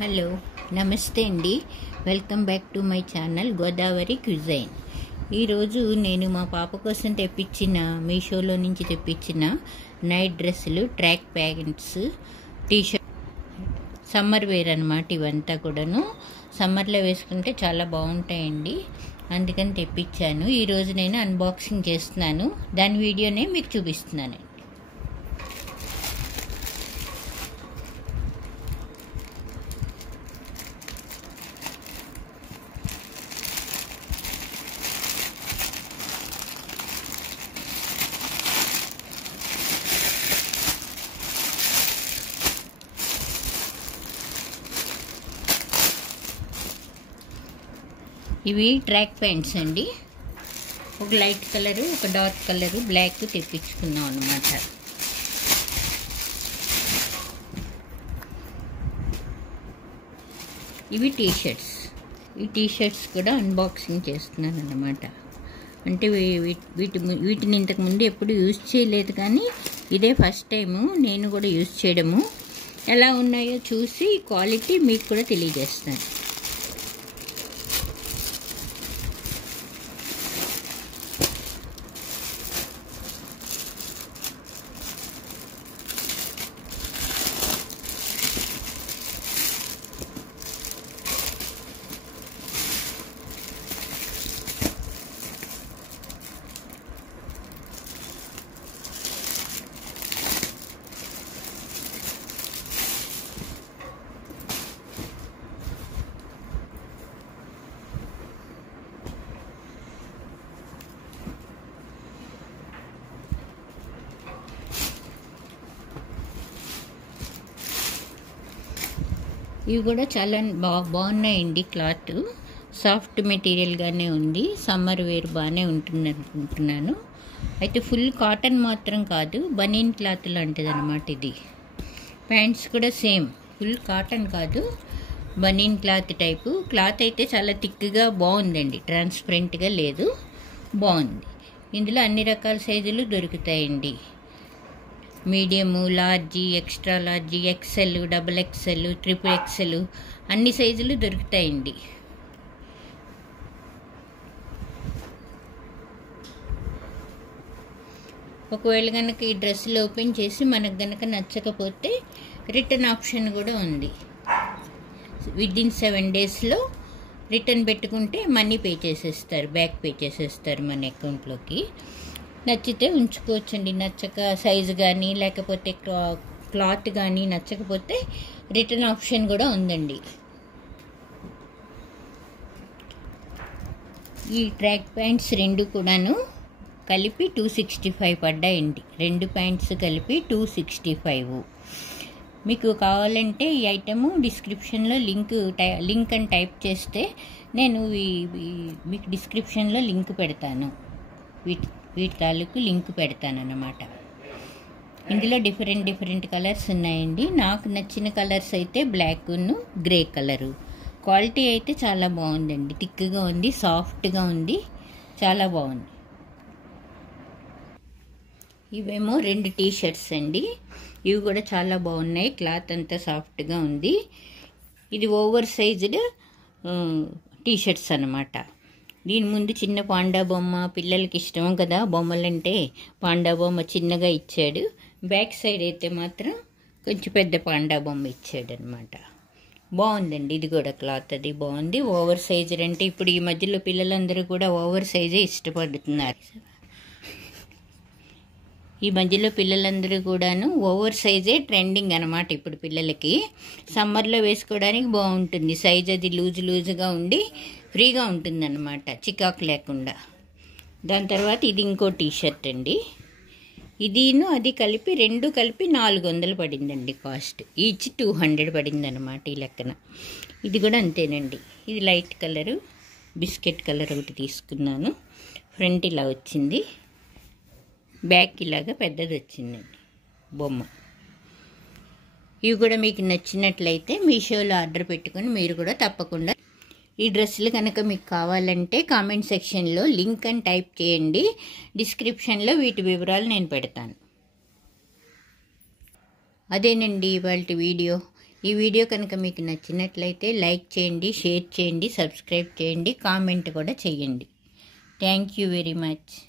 Hello నమస్తే అండి. Welcome back to my channel Godavari క్విజైన్. ఈరోజు నేను మా పాప కోసం తెప్పించిన మీషోలో నుంచి తెప్పించిన నైట్ డ్రెస్సులు, track pants, T-shirt, summer wear అన్నమాట. ఇవంతా కూడాను సమ్మర్లో వేసుకుంటే చాలా బాగుంటాయండి, అందుకని తెప్పించాను. ఈరోజు నేను అన్బాక్సింగ్ చేస్తున్నాను, దాని వీడియోనే మీకు చూపిస్తున్నాను. ఇవి ట్రాక్ ప్యాంట్స్ అండి. ఒక లైట్ కలరు, ఒక డార్క్ కలరు, బ్లాక్ తెప్పించుకున్నాం అన్నమాట. ఇవి టీషర్ట్స్. ఈ టీషర్ట్స్ కూడా అన్బాక్సింగ్ చేస్తున్నాను అన్నమాట. అంటే వీటిని ఇంతకుముందు ఎప్పుడు యూజ్ చేయలేదు, కానీ ఇదే ఫస్ట్ టైము నేను కూడా యూజ్ చేయడము. ఎలా ఉన్నాయో చూసి క్వాలిటీ మీకు కూడా తెలియజేస్తాను. ఇవి కూడా చాలా బాగున్నాయండి. క్లాత్ సాఫ్ట్ మెటీరియల్గానే ఉంది. సమ్మర్ వేర్ బాగానే ఉంటుంది అనుకుంటున్నాను. అయితే ఫుల్ కాటన్ మాత్రం కాదు, బనీన్ క్లాత్ లాంటిది అనమాట. ఇది ప్యాంట్స్ కూడా సేమ్, ఫుల్ కాటన్ కాదు, బనీన్ క్లాత్ టైపు. క్లాత్ అయితే చాలా థిక్గా బాగుందండి, ట్రాన్స్పరెంట్గా లేదు, బాగుంది. ఇందులో అన్ని రకాల సైజులు దొరుకుతాయండి. Medium, large, extra large, XL, double XL, triple XL అన్ని సైజులు దొరుకుతాయండి. ఒకవేళ కనుక ఈ డ్రెస్సులు ఓపెన్ చేసి మనకు కనుక నచ్చకపోతే రిటర్న్ ఆప్షన్ కూడా ఉంది. విదిన్ 7 డేస్లో రిటర్న్ పెట్టుకుంటే మనీ పే చేసేస్తారు, బ్యాక్ పే చేసేస్తారు మన అకౌంట్లోకి. నచ్చితే ఉంచుకోవచ్చండి, నచ్చక సైజు కానీ లేకపోతే క్లాత్ కానీ నచ్చకపోతే రిటర్న్ ఆప్షన్ కూడా ఉందండి. ఈ ట్రాక్ ప్యాంట్స్ రెండు కూడాను కలిపి 265 పడ్డాయండి. రెండు ప్యాంట్స్ కలిపి 265. మీకు కావాలంటే ఈ ఐటము డిస్క్రిప్షన్లో లింక్ అని టైప్ చేస్తే నేను మీకు డిస్క్రిప్షన్లో లింక్ పెడతాను, వీటి తాలూకు లింక్ పెడతానన్నమాట. ఇందులో డిఫరెంట్ కలర్స్ ఉన్నాయండి. నాకు నచ్చిన కలర్స్ అయితే బ్లాక్ను, గ్రే కలరు. క్వాలిటీ అయితే చాలా బాగుందండి, థిక్గా ఉంది, సాఫ్ట్గా ఉంది, చాలా బాగుంది. ఇవేమో 2 టీషర్ట్స్ అండి. ఇవి కూడా చాలా బాగున్నాయి, క్లాత్ అంతా సాఫ్ట్గా ఉంది. ఇది ఓవర్ సైజ్డ్ టీషర్ట్స్ అన్నమాట. దీని ముందు చిన్న పాండా బొమ్మ, పిల్లలకి ఇష్టం కదా బొమ్మలంటే, పాండా బొమ్మ చిన్నగా ఇచ్చాడు. బ్యాక్ సైడ్ అయితే మాత్రం కొంచెం పెద్ద పాండా బొమ్మ ఇచ్చాడు అనమాట. బాగుందండి. ఇది కూడా క్లాత్ అది బాగుంది. ఓవర్ సైజ్ అంటే ఇప్పుడు ఈ మధ్యలో పిల్లలందరూ కూడా ఓవర్ సైజే ఇష్టపడుతున్నారు. ఈ మధ్యలో పిల్లలందరూ కూడాను ఓవర్ సైజే ట్రెండింగ్ అనమాట. ఇప్పుడు పిల్లలకి సమ్మర్లో వేసుకోవడానికి బాగుంటుంది. సైజ్ అది లూజుగా ఉండి ఫ్రీగా ఉంటుందన్నమాట, చికాకు లేకుండా. దాని తర్వాత ఇది ఇంకో టీషర్ట్ అండి. ఇదిను అది కలిపి 2 కలిపి 400 పడిందండి కాస్ట్. ఈచ్ 200 పడింది అనమాట ఈ లెక్కన. ఇది కూడా అంతేనండి. ఇది లైట్ కలరు, బిస్కెట్ కలర్ ఒకటి తీసుకున్నాను. ఫ్రంట్ ఇలా వచ్చింది, బ్యాక్ ఇలాగా పెద్దది వచ్చిందండి బొమ్మ. ఇవి కూడా మీకు నచ్చినట్లయితే మీషోలో ఆర్డర్ పెట్టుకొని మీరు కూడా తప్పకుండా ఈ డ్రెస్సులు కనుక మీకు కావాలంటే కామెంట్ సెక్షన్లో లింక్ అని టైప్ చేయండి, డిస్క్రిప్షన్లో వీటి వివరాలు నేను పెడతాను. అదేనండి ఇవాల్టి వీడియో. ఈ వీడియో కనుక మీకు నచ్చినట్లయితే లైక్ చేయండి, షేర్ చేయండి, సబ్స్క్రైబ్ చేయండి, కామెంట్ కూడా చేయండి. Thank you very much.